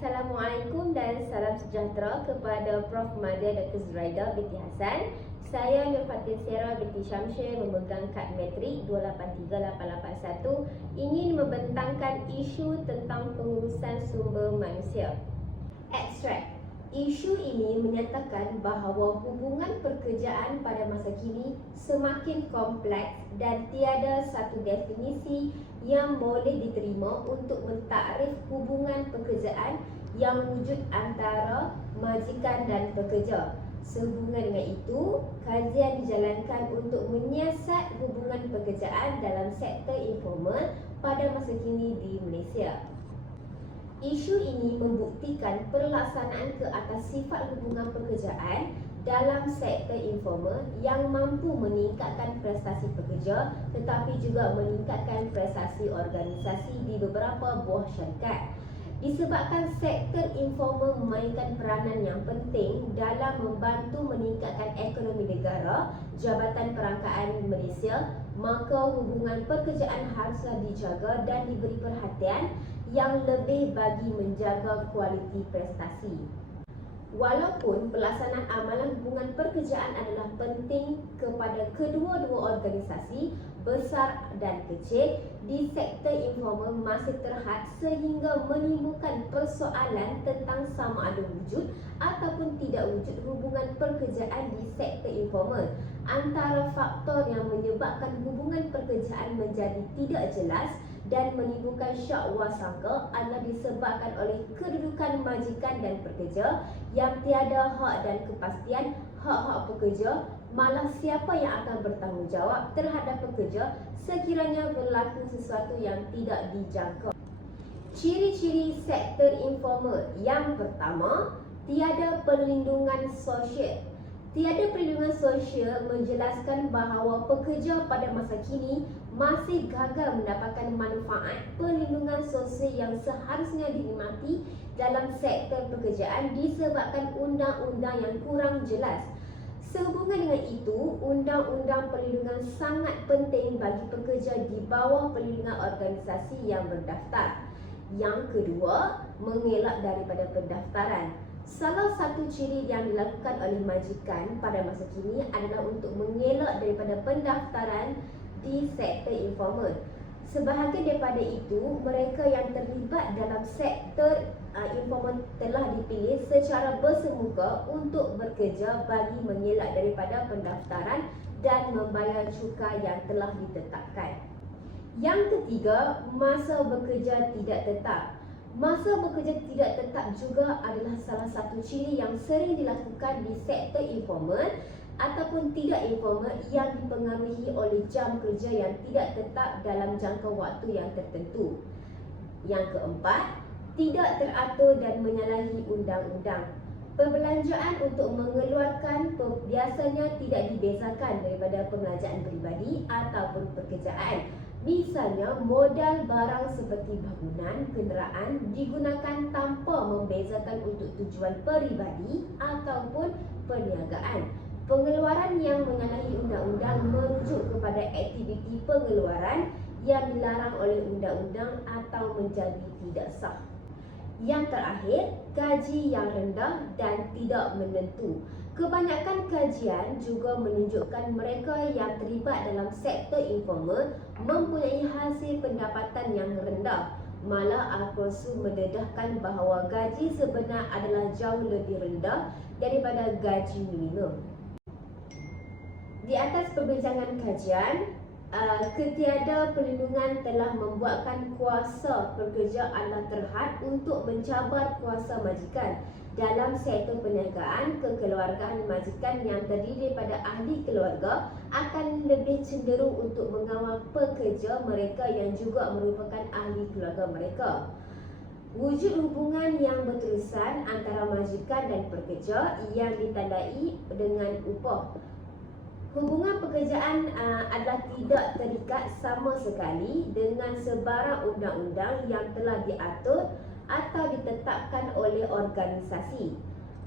Assalamualaikum dan salam sejahtera kepada Prof. Madya Dr. Zuraida binti Hassan. Saya Nur Fatin Sera binti Syamsyir memegang kad metrik 283881 ingin membentangkan isu tentang pengurusan sumber manusia. Ekstrak. Isu ini menyatakan bahawa hubungan pekerjaan pada masa kini semakin kompleks dan tiada satu definisi yang boleh diterima untuk mentakrif hubungan pekerjaan yang wujud antara majikan dan pekerja. Sehubungan dengan itu, kajian dijalankan untuk menyiasat hubungan pekerjaan dalam sektor informal pada masa kini di Malaysia. Isu ini membuktikan pelaksanaan ke atas sifat hubungan pekerjaan dalam sektor informal yang mampu meningkatkan prestasi pekerja tetapi juga meningkatkan prestasi organisasi di beberapa buah syarikat. Disebabkan sektor informal memainkan peranan yang penting dalam membantu meningkatkan ekonomi negara, Jabatan Perangkaan Malaysia, maka hubungan pekerjaan haruslah dijaga dan diberi perhatian yang lebih bagi menjaga kualiti prestasi. Walaupun pelaksanaan amalan hubungan pekerjaan adalah penting kepada kedua-dua organisasi besar dan kecil, di sektor informal masih terhad sehingga menimbulkan persoalan tentang sama ada wujud ataupun tidak wujud hubungan pekerjaan di sektor informal. Antara faktor yang menyebabkan hubungan pekerjaan menjadi tidak jelas dan menimbulkan syak wasangka adalah disebabkan oleh kedudukan majikan dan pekerja yang tiada hak dan kepastian hak-hak pekerja, malah siapa yang akan bertanggungjawab terhadap pekerja sekiranya berlaku sesuatu yang tidak dijangka. Ciri-ciri sektor informal. Yang pertama, tiada perlindungan sosial. Tiada perlindungan sosial menjelaskan bahawa pekerja pada masa kini masih gagal mendapatkan manfaat perlindungan sosial yang seharusnya dinikmati dalam sektor pekerjaan disebabkan undang-undang yang kurang jelas. Sehubungan dengan itu, undang-undang perlindungan sangat penting bagi pekerja di bawah perlindungan organisasi yang berdaftar. Yang kedua, mengelak daripada pendaftaran. Salah satu ciri yang dilakukan oleh majikan pada masa kini adalah untuk mengelak daripada pendaftaran di sektor informal. Sebahagian daripada itu, mereka yang terlibat dalam sektor informal telah dipilih secara bersemuka untuk bekerja bagi mengelak daripada pendaftaran dan membayar cukai yang telah ditetapkan. Yang ketiga, masa bekerja tidak tetap. Masa bekerja tidak tetap juga adalah salah satu ciri yang sering dilakukan di sektor informal ataupun tidak informal yang dipengaruhi oleh jam kerja yang tidak tetap dalam jangka waktu yang tertentu. Yang keempat, tidak teratur dan menyalahi undang-undang. Perbelanjaan untuk mengeluarkan biasanya tidak dibezakan daripada pengadaan peribadi ataupun pekerjaan. Misalnya, modal barang seperti bangunan, kenderaan digunakan tanpa membezakan untuk tujuan peribadi ataupun perniagaan. Pengeluaran yang menyalahi undang-undang merujuk kepada aktiviti pengeluaran yang dilarang oleh undang-undang atau menjadi tidak sah. Yang terakhir, gaji yang rendah dan tidak menentu. Kebanyakan kajian juga menunjukkan mereka yang terlibat dalam sektor informal mempunyai hasil pendapatan yang rendah. Malah Al-Qursu mendedahkan bahawa gaji sebenar adalah jauh lebih rendah daripada gaji minimum. Di atas perbincangan kajian, ketiada perlindungan telah membuatkan kuasa pekerja adalah terhad untuk mencabar kuasa majikan. Dalam sektor perniagaan, kekeluargaan majikan yang terdiri daripada ahli keluarga akan lebih cenderung untuk mengawal pekerja mereka yang juga merupakan ahli keluarga mereka. Wujud hubungan yang berterusan antara majikan dan pekerja yang ditandai dengan upah. Hubungan pekerjaan adalah tidak terikat sama sekali dengan sebarang undang-undang yang telah diatur atau ditetapkan oleh organisasi.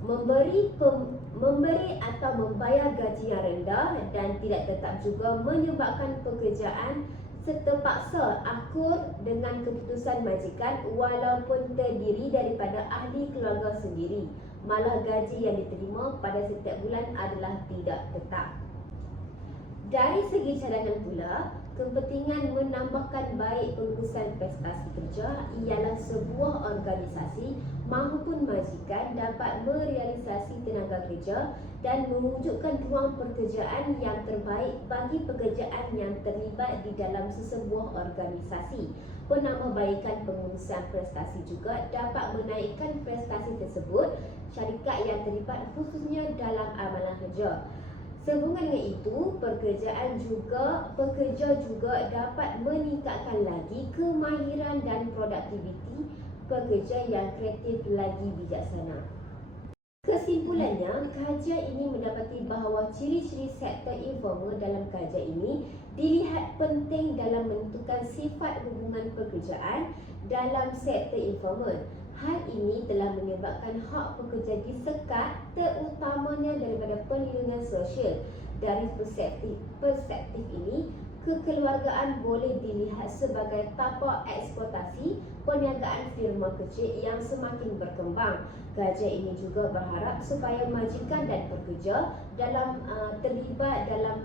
Memberi atau membayar gaji yang rendah dan tidak tetap juga menyebabkan pekerjaan serta paksa akur dengan keputusan majikan walaupun terdiri daripada ahli keluarga sendiri. Malah gaji yang diterima pada setiap bulan adalah tidak tetap. Dari segi cadangan pula, kepentingan menambahkan baik pengurusan prestasi kerja ialah sebuah organisasi maupun majikan dapat merealisasi tenaga kerja dan mewujudkan ruang pekerjaan yang terbaik bagi pekerjaan yang terlibat di dalam sesebuah organisasi. Penambahbaikan pengurusan prestasi juga dapat menaikkan prestasi tersebut syarikat yang terlibat khususnya dalam amalan kerja. Sehubungan dengan itu, pekerja juga dapat meningkatkan lagi kemahiran dan produktiviti pekerja yang kreatif lagi bijaksana. Kesimpulannya, kajian ini mendapati bahawa ciri-ciri sektor informal dalam kajian ini dilihat penting dalam menentukan sifat hubungan pekerjaan dalam sektor informal. Hal ini telah menyebabkan hak pekerja disekat, terutamanya daripada perlindungan sosial. Dari perspektif ini, kekeluargaan boleh dilihat sebagai tapak eksploitasi perniagaan firma kecil yang semakin berkembang. Kajian ini juga berharap supaya majikan dan pekerja terlibat dalam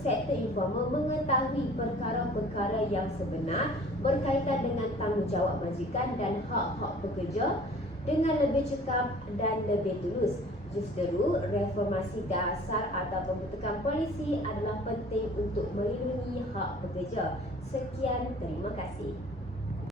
sektor informal mengetahui perkara-perkara yang sebenar berkaitan dengan tanggungjawab majikan dan hak-hak pekerja dengan lebih cekap dan lebih tulus. Justeru, reformasi dasar atau pembentukan polisi adalah penting untuk melindungi hak pekerja. Sekian, terima kasih.